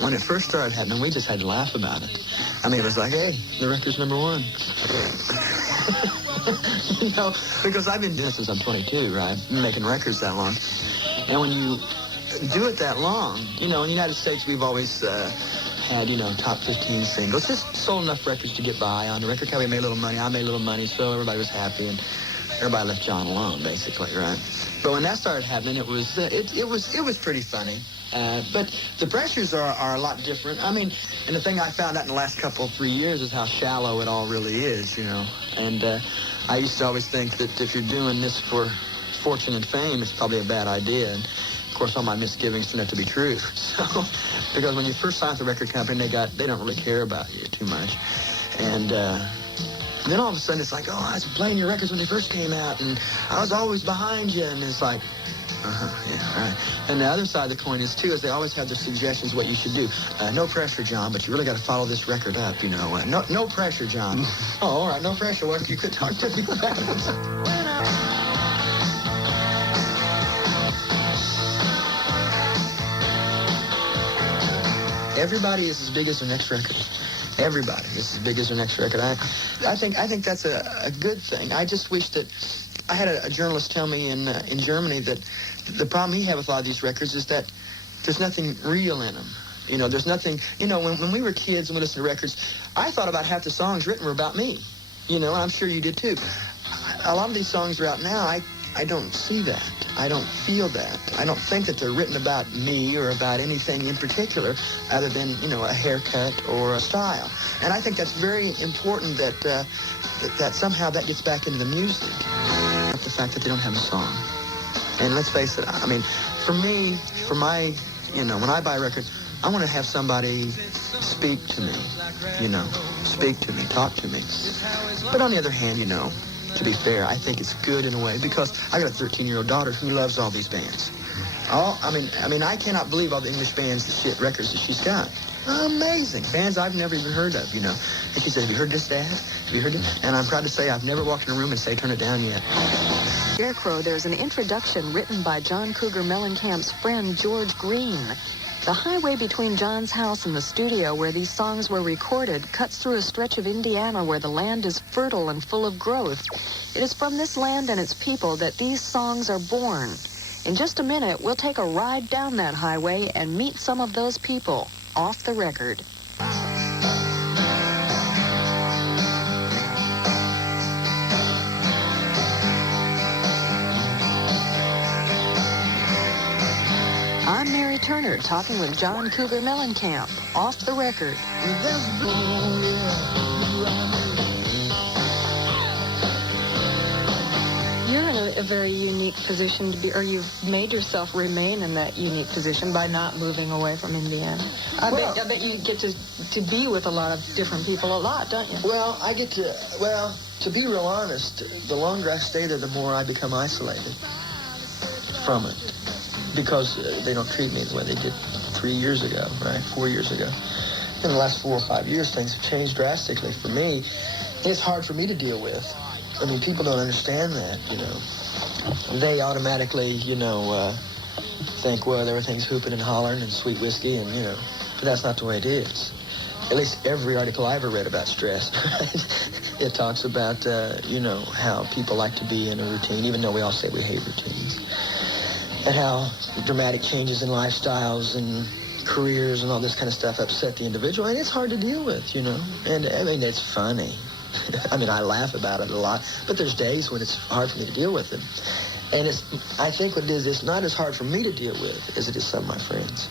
when it first started happening, we just had to laugh about it. I mean, it was like, hey, the record's #1. You know, because I've been doing it since I'm 22, right? Been making records that long. And when you do it that long, you know, in the United States, we've always had, you know, top 15 singles. Just sold enough records to get by. On the record company, made a little money. I made a little money, so everybody was happy, and everybody left John alone, basically, right? But when that started happening, it was pretty funny. But the pressures are a lot different. I mean, and the thing I found out in the last 3 years is how shallow it all really is, you know. And I used to always think that if you're doing this for fortune and fame, it's probably a bad idea. And of course, all my misgivings turned out to be true. So, because when you first sign with the record company, they don't really care about you too much. And then all of a sudden, it's like, oh, I was playing your records when they first came out, and I was always behind you. And it's like, yeah, right. And the other side of the coin is, too, is they always have their suggestions what you should do. No pressure, John, but you really got to follow this record up, you know. No pressure, John. Oh, all right, no pressure. Well, you could talk to me about it. Everybody is as big as their next record. Everybody is as big as their next record. I think that's a good thing. I just wish that I had a journalist tell me in Germany that the problem he had with a lot of these records is that there's nothing real in them. You know, there's nothing, you know, when we were kids and we listened to records, I thought about half the songs written were about me. You know, and I'm sure you did too. A lot of these songs are out now, I don't see that. I don't feel that. I don't think that they're written about me or about anything in particular other than, you know, a haircut or a style. And I think that's very important that that somehow that gets back into the music. The fact that they don't have a song. And let's face it, I mean, for me, for my, you know, when I buy a record, I want to have somebody speak to me, you know, speak to me, talk to me. But on the other hand, you know, to be fair, I think it's good in a way because I got a 13-year-old daughter who loves all these bands. I mean, I cannot believe all the English bands, the records that she's got. Amazing. Bands I've never even heard of, you know. And she said, have you heard this, Dad? Have you heard it? And I'm proud to say I've never walked in a room and say, turn it down yet. Scarecrow, there's an introduction written by John Cougar Mellencamp's friend George Green. The highway between John's house and the studio where these songs were recorded cuts through a stretch of Indiana where the land is fertile and full of growth. It is from this land and its people that these songs are born. In just a minute, we'll take a ride down that highway and meet some of those people off the record. I'm Mary Turner talking with John Cougar Mellencamp off the record. You're in a very unique position to be, or you've made yourself remain in that unique position by not moving away from Indiana. I bet you get to be with a lot of different people a lot, don't you? Well, I get to be real honest, the longer I stay there, the more I become isolated from it. Because they don't treat me the way they did 3 years ago, right? 4 years ago. In the last 4 or 5 years, things have changed drastically for me. It's hard for me to deal with. I mean, people don't understand that, you know. They automatically, you know, think, well, everything's hooping and hollering and sweet whiskey, and, you know, but that's not the way it is. At least every article I ever read about stress, right? It talks about, you know, how people like to be in a routine, even though we all say we hate routines. And how dramatic changes in lifestyles and careers and all this kind of stuff upset the individual. And it's hard to deal with, you know. And, I mean, it's funny. I mean, I laugh about it a lot. But there's days when it's hard for me to deal with it. And I think what it is, it's not as hard for me to deal with as it is some of my friends.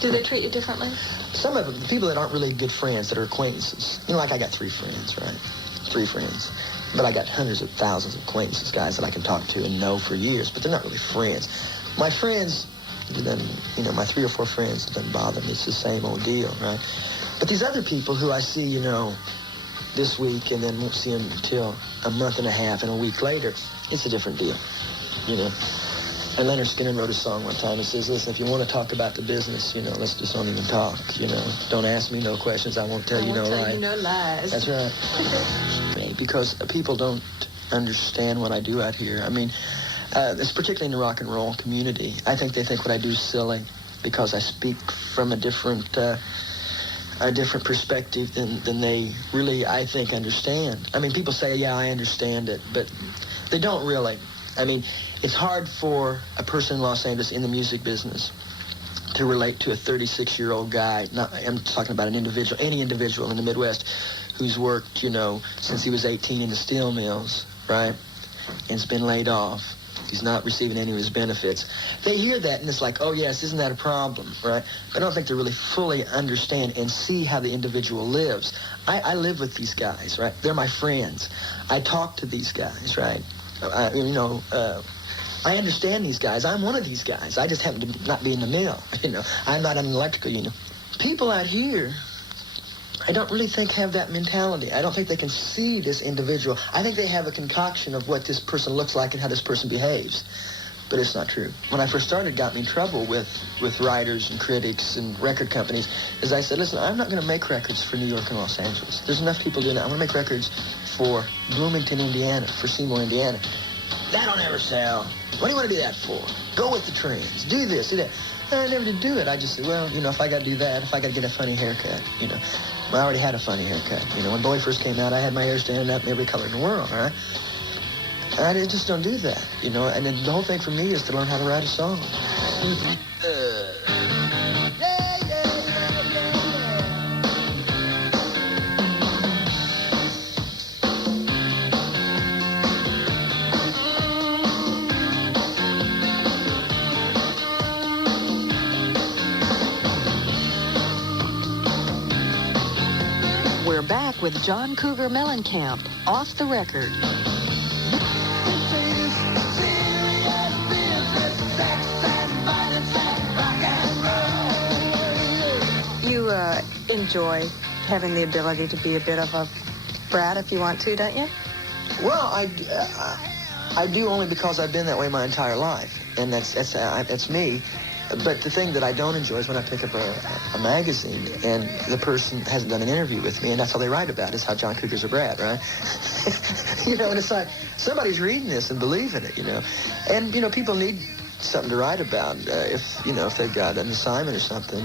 Do they treat you differently? Some of them, the people that aren't really good friends, that are acquaintances. You know, like I got 3 friends, right? 3 friends. But I got hundreds of thousands of acquaintances, guys that I can talk to and know for years, but they're not really friends. My friends, you know, my 3 or 4 friends, it doesn't bother me. It's the same old deal, right? But these other people who I see, you know, this week and then won't see them until a month and a half and a week later, it's a different deal, you know. And Leonard Skinner wrote a song one time. He says, listen, if you want to talk about the business, you know, let's just don't even talk, you know. Don't ask me no questions. I won't tell you no lies. I won't tell you no lies. That's right. Because people don't understand what I do out here. I mean, it's particularly in the rock and roll community. I think they think what I do is silly. because I speak from a different perspective than they really, I think, understand. I mean, people say, yeah, I understand it, but they don't really. I mean, it's hard for a person in Los Angeles in the music business to relate to a 36-year-old guy. I'm talking about an individual, any individual in the Midwest who's worked, since he was 18 in the steel mills, right? And has been laid off. He's not receiving any of his benefits. They hear that and it's like, oh yes, isn't that a problem, right? I don't think they really fully understand and see how the individual lives. I live with these guys, right? They're my friends. I talk to these guys, right? I understand these guys. I'm one of these guys. I just happen to not be in the mill, I'm not an electrical union. People out here, I don't really think have that mentality. I don't think they can see this individual. I think they have a concoction of what this person looks like and how this person behaves. But it's not true. When I first started, it got me in trouble with writers and critics and record companies, is I said, listen, I'm not going to make records for New York and Los Angeles. There's enough people doing that. I'm going to make records for Bloomington, Indiana, for Seymour, Indiana. That'll never sell. What do you want to do that for? Go with the trends. Do this, do that. And I never did do it. I just said, well, if I got to do that, if I got to get a funny haircut, Well, I already had a funny haircut. When Bowie first came out, I had my hair standing up in every color in the world, all right? And I just don't do that, And then the whole thing for me is to learn how to write a song. We're back with John Cougar Mellencamp, off the record. You enjoy having the ability to be a bit of a brat if you want to, don't you? Well, I do only because I've been that way my entire life, and that's me. But the thing that I don't enjoy is when I pick up a magazine and the person hasn't done an interview with me, and that's all they write about is how John Cougar's a brat, right? And it's like somebody's reading this and believing it, And people need something to write about if they've got an assignment or something,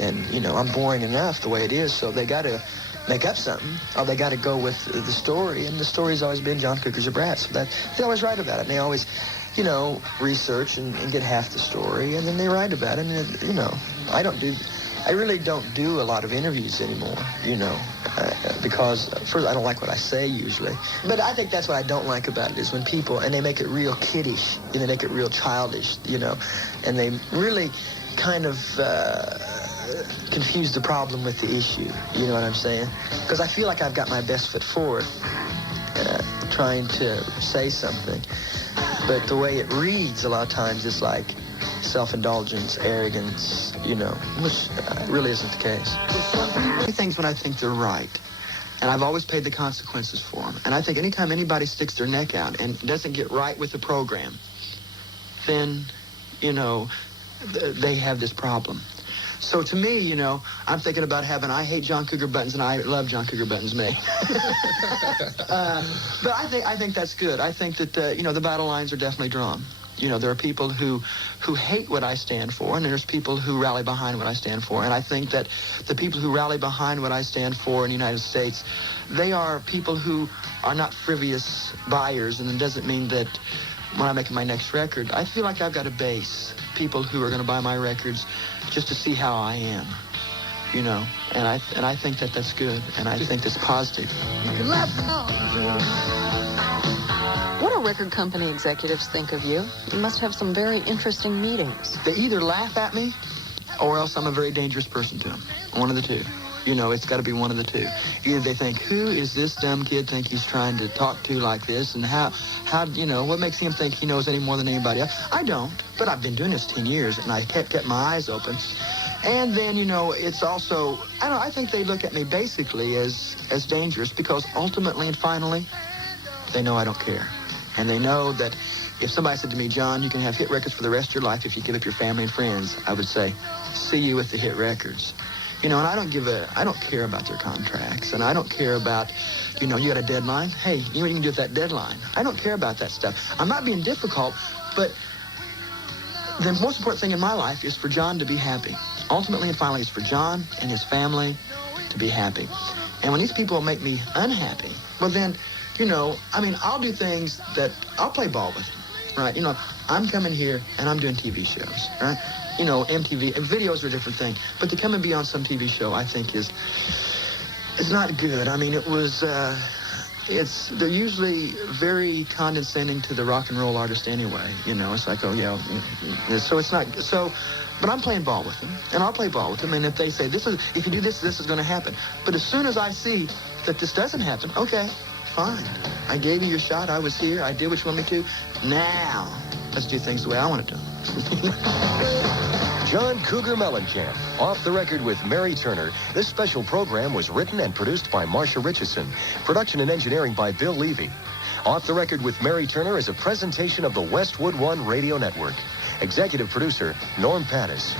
and I'm boring enough the way it is, so they got to make up something, or they got to go with the story, and the story's always been John Cougar's a brat, so that they always write about it, and they always research and get half the story, and then they write about it. And, I really don't do a lot of interviews anymore, because first, I don't like what I say usually. But I think that's what I don't like about it is when people, and they make it real kiddish, they make it real childish, and they really kind of confuse the problem with the issue, you know what I'm saying? Because I feel like I've got my best foot forward trying to say something. But the way it reads a lot of times is like self-indulgence, arrogance, which really isn't the case. I say things when I think they're right, and I've always paid the consequences for them. And I think anytime anybody sticks their neck out and doesn't get right with the program, then, they have this problem. So to me, I'm thinking about having I hate John Cougar buttons and I love John Cougar buttons made. But I think that's good. I think that, the battle lines are definitely drawn. There are people who hate what I stand for, and there's people who rally behind what I stand for. And I think that the people who rally behind what I stand for in the United States, they are people who are not frivolous buyers, and it doesn't mean that when I'm making my next record, I feel like I've got a base, people who are going to buy my records just to see how I am, and I think that that's good, and I think that's positive. What do record company executives think of you? You must have some very interesting meetings. They either laugh at me, or else I'm a very dangerous person to them. One of the two. It's got to be one of the two. Either they think, who is this dumb kid think he's trying to talk to like this, and how what makes him think he knows any more than anybody else? I don't, but I've been doing this 10 years, and I kept my eyes open. And then, it's also, I think they look at me basically as dangerous because ultimately and finally, they know I don't care. And they know that if somebody said to me, John, you can have hit records for the rest of your life if you give up your family and friends, I would say, see you with the hit records. And I don't care about their contracts, and I don't care about, you got a deadline? Hey, what you can do with that deadline? I don't care about that stuff. I'm not being difficult, but the most important thing in my life is for John to be happy. Ultimately and finally, it's for John and his family to be happy. And when these people make me unhappy, well then, you know, I mean, I'll do things that I'll play ball with them, right? You know, I'm coming here and I'm doing TV shows, right? You know, MTV, and videos are a different thing. But to come and be on some TV show, I think is not good. I mean, it was, they're usually very condescending to the rock and roll artist anyway. You know, it's like, oh yeah, so it's not, so, but I'm playing ball with them, and I'll play ball with them, and if they say, if you do this, this is going to happen. But as soon as I see that this doesn't happen, okay, fine. I gave you your shot, I was here, I did what you want me to. Now, let's do things the way I want to do them. John Cougar Mellencamp, Off the Record with Mary Turner. This special program was written and produced by Marcia Richardson. Production and engineering by Bill Levy. Off the Record with Mary Turner is a presentation of the Westwood One Radio Network. Executive producer, Norm Pattis.